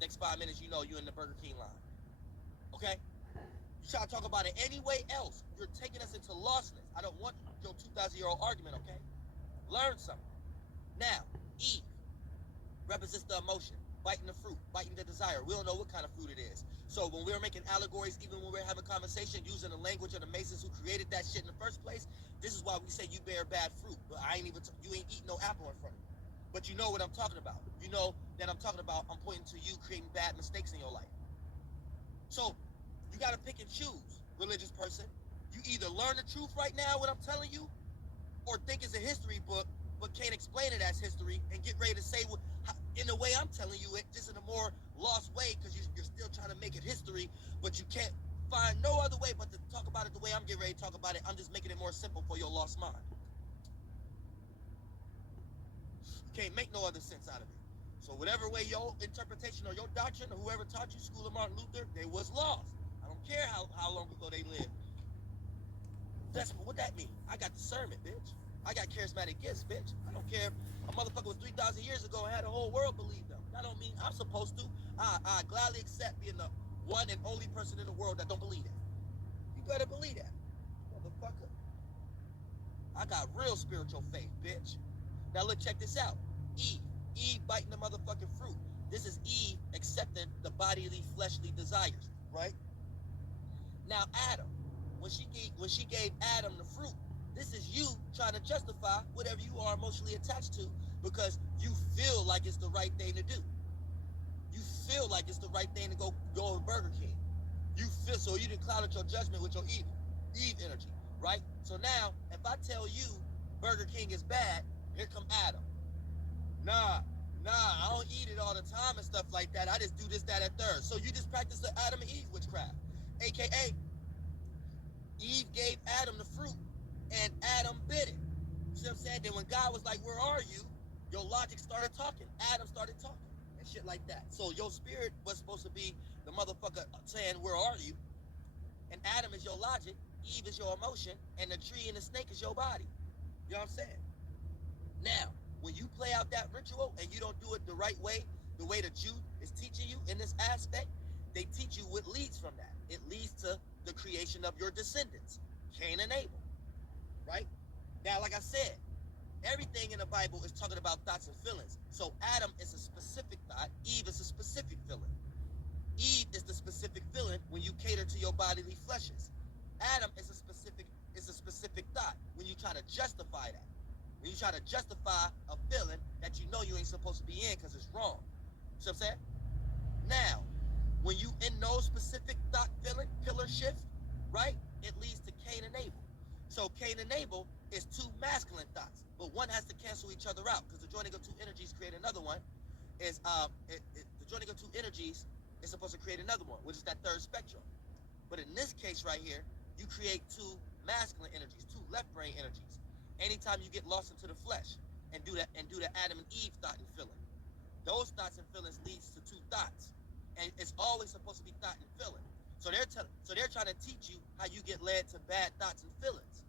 Next 5 minutes, you know you're in the Burger King line. Okay? You try to talk about it any way else, you're taking us into lostness. I don't want your 2,000-year-old argument, okay? Learn something. Now, Eve represents the emotion, biting the fruit, biting the desire. We don't know what kind of fruit it is. So when we're making allegories, even when we're having conversation using the language of the Masons who created that shit in the first place, this is why we say you bear bad fruit. But you ain't eating no apple in front of me. But you know what I'm talking about. You know that I'm talking about, I'm pointing to you creating bad mistakes in your life. So you got to pick and choose, religious person. You either learn the truth right now, what I'm telling you, or think it's a history book, but can't explain it as history and get ready to say what, in the way I'm telling you it, just in a more lost way, because you're still trying to make it history, but you can't find no other way but to talk about it the way I'm getting ready to talk about it. I'm just making it more simple for your lost mind. You can't make no other sense out of it. So whatever way your interpretation or your doctrine or whoever taught you, School of Martin Luther, they was lost. I don't care how long ago they lived. That's what that mean. I got discernment, bitch. I got charismatic gifts, bitch. I don't care if a motherfucker was 3,000 years ago and had the whole world believe them. That don't mean I'm supposed to. I gladly accept being the one and only person in the world that don't believe that. You better believe that, motherfucker. I got real spiritual faith, bitch. Now look, check this out. Eve. Eve biting the motherfucking fruit. This is Eve accepting the bodily, fleshly desires, right? Now Adam, when she gave Adam the fruit, this is you trying to justify whatever you are emotionally attached to because you feel like it's the right thing to do. You feel like it's the right thing to go to Burger King. You feel so you didn't cloud your judgment with your Eve energy, right? So now, if I tell you Burger King is bad, here come Adam. Nah, I don't eat it all the time and stuff like that. I just do this, that, and third. So you just practice the Adam and Eve witchcraft, aka Eve gave Adam the fruit, and Adam bit it. You see what I'm saying? Then when God was like, where are you? Your logic started talking. Adam started talking and shit like that. So your spirit was supposed to be the motherfucker saying, where are you? And Adam is your logic, Eve is your emotion, and the tree and the snake is your body. You know what I'm saying? Now, when you play out that ritual and you don't do it the right way, the way the Jew is teaching you in this aspect, they teach you what leads from that. It leads to the creation of your descendants, Cain and Abel, right? Now, like I said, everything in the Bible is talking about thoughts and feelings. So Adam is a specific thought, Eve is a specific feeling. Eve is the specific feeling when you cater to your bodily fleshes. Adam is a specific thought when you try to justify that. When you try to justify a feeling that you know you ain't supposed to be in because it's wrong. See what I'm saying? Now, when you in those specific thought pillar shifts, right? It leads to Cain and Abel. So Cain and Abel is two masculine thoughts, but one has to cancel each other out because the joining of two energies create another one. The joining of two energies is supposed to create another one, which is that third spectrum. But in this case right here, you create two masculine energies, two left brain energies. Anytime you get lost into the flesh and do the Adam and Eve thought and feeling, those thoughts and feelings leads to two thoughts, and it's always supposed to be thought and feeling. So they're trying to teach you how you get led to bad thoughts and feelings.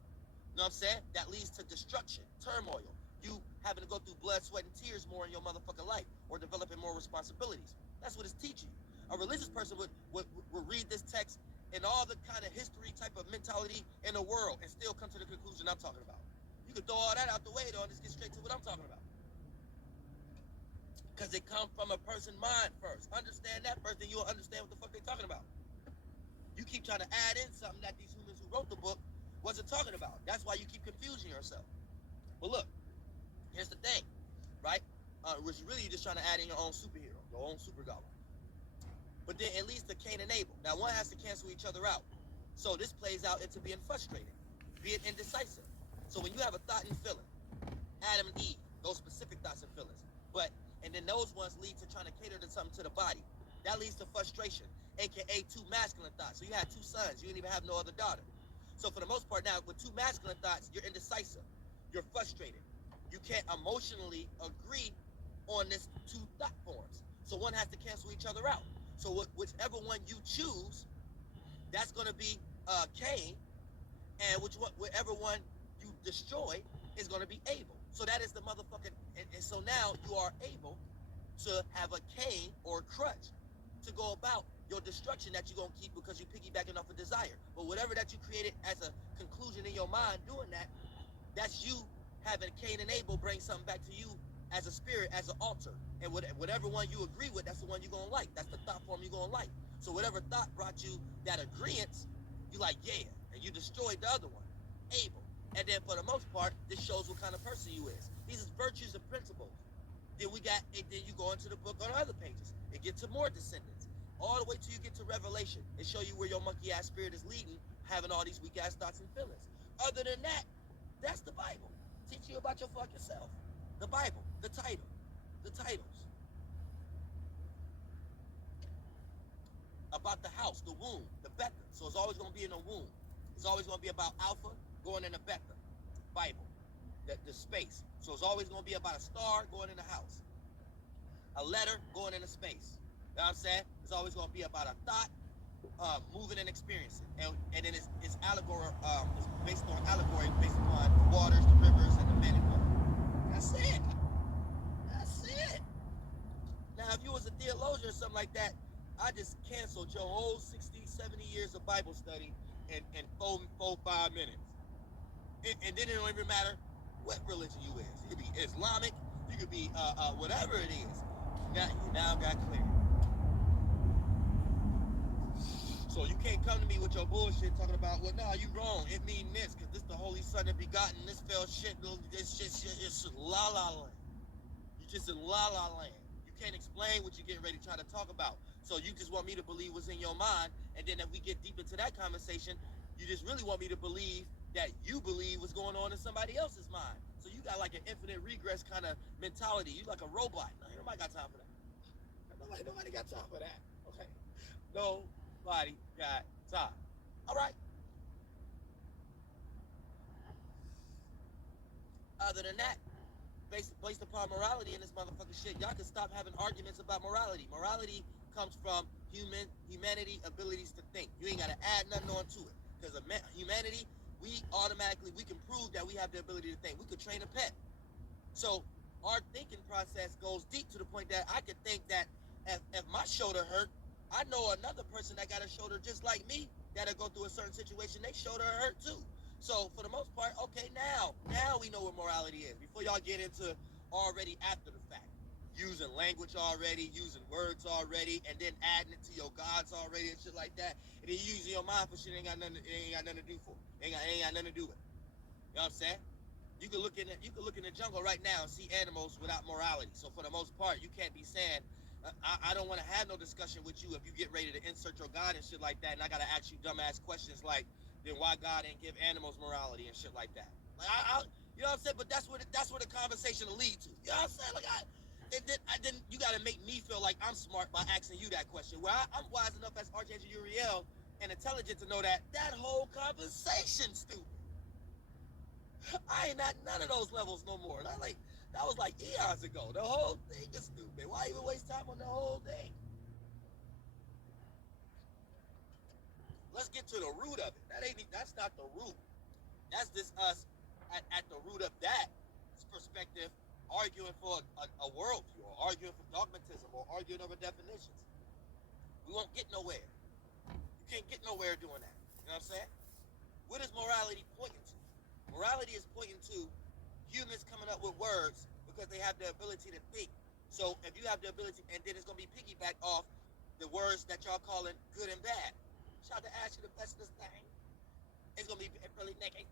You know what I'm saying? That leads to destruction, turmoil. You having to go through blood, sweat, and tears more in your motherfucking life, or developing more responsibilities. That's what it's teaching you. A religious person would read this text and all the kind of history type of mentality in the world and still come to the conclusion I'm talking about. You can throw all that out the way though and just get straight to what I'm talking about. Because it comes from a person's mind first. Understand that first, then you'll understand what the fuck they're talking about. You keep trying to add in something that these humans who wrote the book wasn't talking about. That's why you keep confusing yourself. But look, here's the thing, right? Which really you're just trying to add in your own superhero, your own super goblin. But then it leads to Cain and Abel. Now one has to cancel each other out. So this plays out into being frustrated, being indecisive. So when you have a thought and feeling, Adam and Eve, those specific thoughts and feelings, and then those ones lead to trying to cater to something to the body. That leads to frustration, aka two masculine thoughts. So you had two sons, you didn't even have no other daughter. So for the most part now, with two masculine thoughts, you're indecisive, you're frustrated. You can't emotionally agree on this two thought forms. So one has to cancel each other out. So whichever one you choose, that's going to be Cain, and whichever one you destroy is going to be Abel. So that is the motherfucking, and so now you are able to have a Cain or crutch. to go about your destruction that you're going to keep because you're piggybacking off a desire. But whatever that you created as a conclusion in your mind doing that, that's you having Cain and Abel bring something back to you as a spirit, as an altar. And whatever one you agree with, that's the one you're going to like. That's the thought form you're going to like. So whatever thought brought you that agreement, you like, yeah. And you destroyed the other one, Abel. And then for the most part, this shows what kind of person you is. These is virtues and principles. Then then you go into the book on other pages. It gets to more descendants. All the way till you get to Revelation. It show you where your monkey ass spirit is leading, having all these weak ass thoughts and feelings. Other than that, that's the Bible. Teach you about your fucking self. The Bible, the title, the titles. About the house, the womb, the Becca. So it's always going to be in the womb. It's always going to be about Alpha going in the Becca. Bible, the space. So it's always going to be about a star going in the house. A letter going into space. You know what I'm saying? It's always going to be about a thought, moving and experiencing. And then it's allegory, it's based on allegory, based upon the waters, the rivers, and the men and women. That's it. That's it. Now, if you was a theologian or something like that, I just canceled your whole 60, 70 years of Bible study in 5 minutes. And then it don't even matter what religion you is. You could be Islamic, you could be whatever it is. Now got clear. So you can't come to me with your bullshit talking about, well, no, you wrong. It mean this, because this the Holy Son that begotten, this fell shit, this shit, it's la land. You just in la land. You can't explain what you're getting ready to try to talk about. So you just want me to believe what's in your mind, and then if we get deep into that conversation, you just really want me to believe that you believe what's going on in somebody else's mind. So you got like an infinite regress kind of mentality. You like a robot. No, nobody got time for that. Nobody got time for that. Okay. Nobody got time. All right. Other than that, based upon morality in this motherfucking shit, y'all can stop having arguments about morality. Morality comes from humanity abilities to think. You ain't got to add nothing on to it. Because humanity, we can prove that we have the ability to think. We could train a pet. So our thinking process goes deep to the point that I could think that if my shoulder hurt, I know another person that got a shoulder just like me that'll go through a certain situation, they shoulder hurt too. So for the most part, okay, now we know what morality is. Before y'all get into already after the fact, using language already, using words already, and then adding it to your gods already and shit like that, and then using your mind for shit it ain't got nothing to do for. It ain't got nothing to do with. You know what I'm saying? You can look in the jungle right now and see animals without morality. So for the most part, you can't be saying, I don't want to have no discussion with you if you get ready to insert your God and shit like that, and I gotta ask you dumbass questions like, then why God didn't give animals morality and shit like that? Like you know what I'm saying? But that's what the conversation will lead to. You know what I'm saying? Like then you gotta make me feel like I'm smart by asking you that question. Well, I'm wise enough as Archangel Uriel and intelligent to know that whole conversation's stupid. I ain't at none of those levels no more. That was like eons ago. The whole thing is stupid. Why even waste time on the whole thing? Let's get to the root of it. That's not the root. That's just us at the root of that perspective, arguing for a worldview, or arguing for dogmatism, or arguing over definitions. We won't get nowhere. You can't get nowhere doing that. You know what I'm saying? What is morality pointing to? Morality is pointing to humans coming up with words because they have the ability to think. So if you have the ability, and then it's going to be piggybacked off the words that y'all calling good and bad. Shout to ask you the best of this thing. It's going to be really naked.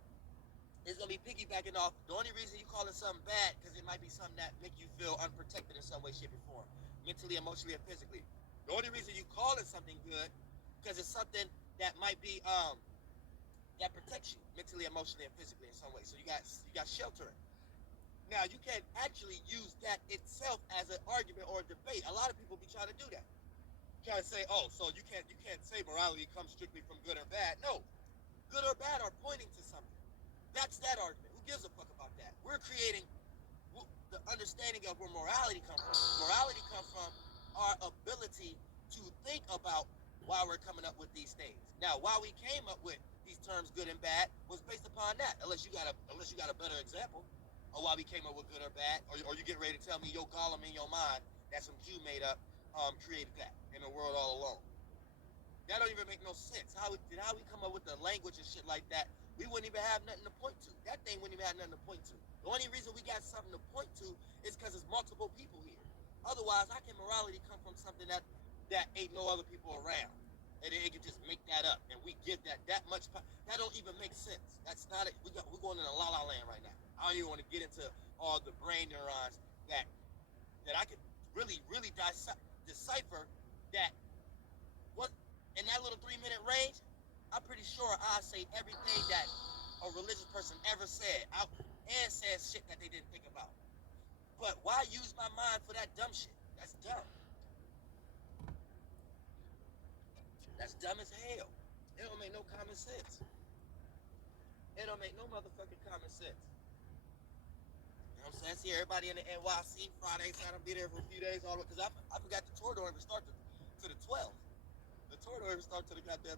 It's going to be piggybacking off. The only reason you call it something bad, because it might be something that make you feel unprotected in some way, shape, or form. Mentally, emotionally, or physically. The only reason you call it something good, because it's something that might be, that protects you mentally, emotionally, and physically in some way. So you got sheltering. Now, you can't actually use that itself as an argument or a debate. A lot of people be trying to do that. Trying to say, oh, so you can't say morality comes strictly from good or bad. No. Good or bad are pointing to something. That's that argument. Who gives a fuck about that? We're creating the understanding of where morality comes from. Morality comes from our ability to think about why we're coming up with these things. Now, why we came up with these terms good and bad was based upon that. Unless you got a better example of why we came up with good or bad, or you get ready to tell me your column in your mind that some Jew made up created that in the world all alone. That don't even make no sense. How we come up with the language and shit like that? We wouldn't even have nothing to point to. That thing wouldn't even have nothing to point to. The only reason we got something to point to is because there's multiple people here. Otherwise, how can morality come from something that ain't no other people around? And it can just make that up, and we give that much. That don't even make sense. That's not it. We're going in a la la land right now. I don't even want to get into all the brain neurons that I could really decipher that. What in that little 3-minute range, I'm pretty sure I say everything that a religious person ever said out and said shit that they didn't think about. But why use my mind for that dumb shit? That's dumb. That's dumb as hell. It don't make no common sense. It don't make no motherfucking common sense. You know what I'm saying? See everybody in the NYC Friday, so I'll be there for a few days all the way, because I forgot the tour don't even start to the 12th. The tour don't even start to the goddamn